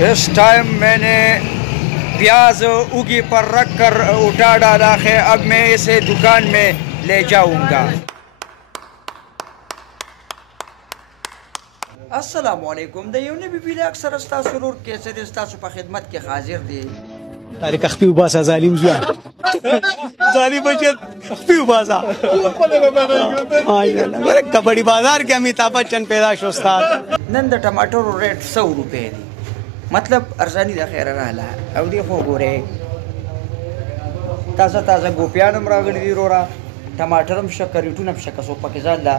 इस टाइम मैंने प्याज उगी पर रख कर उठा डाला है। अब मैं इसे दुकान में ले जाऊंगा। अस्सलामुअलैकुम दयौने बीबी अक्सर अस्ता सुरूर कैसे रिश्ता सुपर खिदमत के हाजिर दी तारीख अख्फी उबासा जालिम जुआ जालिम बचत अख्फी उबासा कबड्डी बाजार के अमिताभ बच्चन पैदा उस्ताद नंद टमाटर रेट 100 रुपए दी मतलब अरसानी दा खैर रहला او دی خو ګوره تازه تازه ګوپیان هم راغلي دي رورا ټماټر هم شکریټونه هم شکه سو پکې ځان دا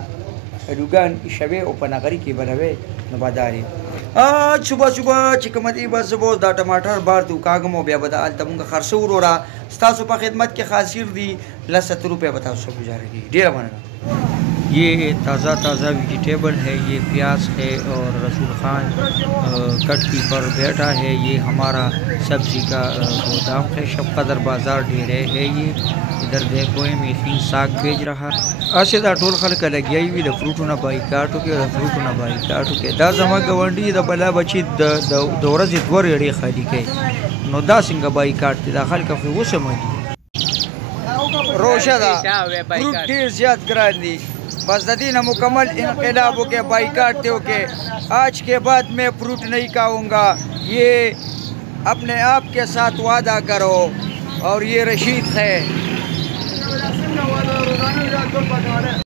دوګان شوي او په نغری کې بنوي نو باداري صبح صبح چې کوم دی بس بو دا ټماټر بار دو کاغمو بیا بدا التمغه خرڅو رورا ستاسو په خدمت کې حاضر دي 70 روپے بتاو سو گزاري ډیر مننه ये ताज़ा ताज़ा वेजिटेबल है। ये प्याज है और रसूल खान कटकी पर बैठा है। ये हमारा सब्ज़ी का गोदाम है। शब कदर बाज़ार ढेरे है। ये इधर देखो मेथी साग बेच रहा ऐसे दा टोल खल का लगी हुई द फ्रूट ना बाई काटो के फ्रूट ना बाई काटो के दा जमा गवंडी द बला बची द औरत द्वर एड़ी खाली के नो दा सिंग बाई काटते दा खल का वो समझ रोशदा फ्रूट ढेर ज़्यादा करानी बस दीन मुकम्मल इनकलाबों के बाइकाट थे के आज के बाद मैं फ्रूट नहीं खाऊंगा। ये अपने आप के साथ वादा करो। और ये रशीद है।